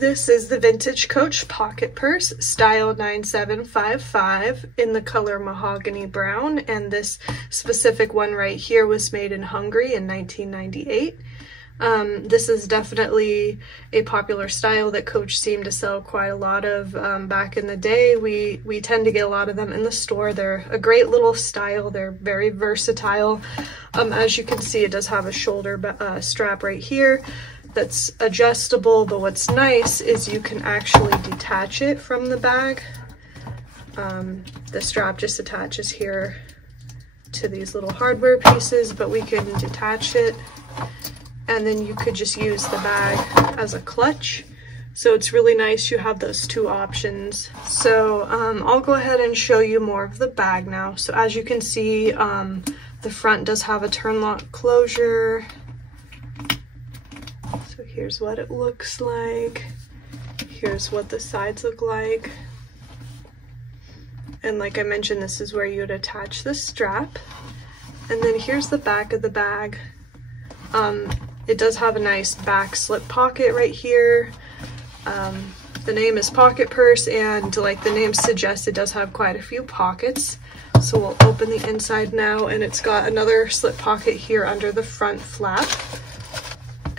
This is the Vintage Coach Pocket Purse, style 9755 in the color Mahogany Brown, and this specific one right here was made in Hungary in 1998. This is definitely a popular style that Coach seemed to sell quite a lot of back in the day. We tend to get a lot of them in the store. They're a great little style. They're very versatile. As you can see, it does have a shoulder strap right here that's adjustable, but what's nice is you can actually detach it from the bag. The strap just attaches here to these little hardware pieces, but we can detach it, and then you could just use the bag as a clutch. So it's really nice you have those two options. So I'll go ahead and show you more of the bag now. So as you can see, the front does have a turn lock closure. So here's what it looks like. Here's what the sides look like. And like I mentioned, this is where you would attach the strap. And then here's the back of the bag. It does have a nice back slip pocket right here. The name is Pocket Purse, and like the name suggests, it does have quite a few pockets. So we'll open the inside now, and it's got another slip pocket here under the front flap.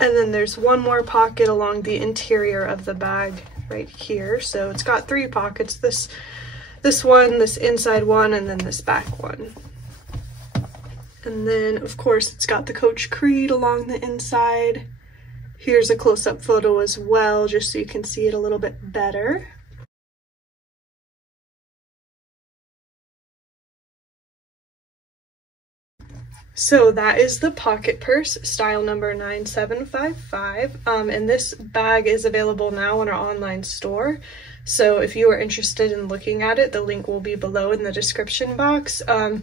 And then there's one more pocket along the interior of the bag right here. So it's got three pockets, this one, this inside one, and then this back one. And then of course it's got the Coach Creed along the inside. Here's a close-up photo as well, just so you can see it a little bit better. So that is the Pocket Purse, style number 9755, and this bag is available now on our online store. So if you are interested in looking at it, the link will be below in the description box. And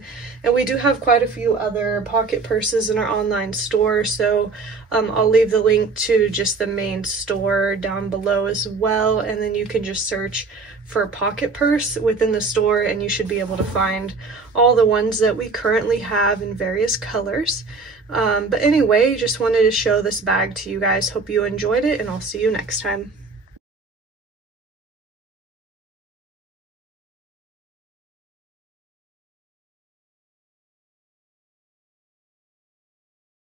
we do have quite a few other pocket purses in our online store, so I'll leave the link to just the main store down below as well, and then you can just search for pocket purse within the store and you should be able to find all the ones that we currently have in various colors. But anyway, just wanted to show this bag to you guys. Hope you enjoyed it, and I'll see you next time.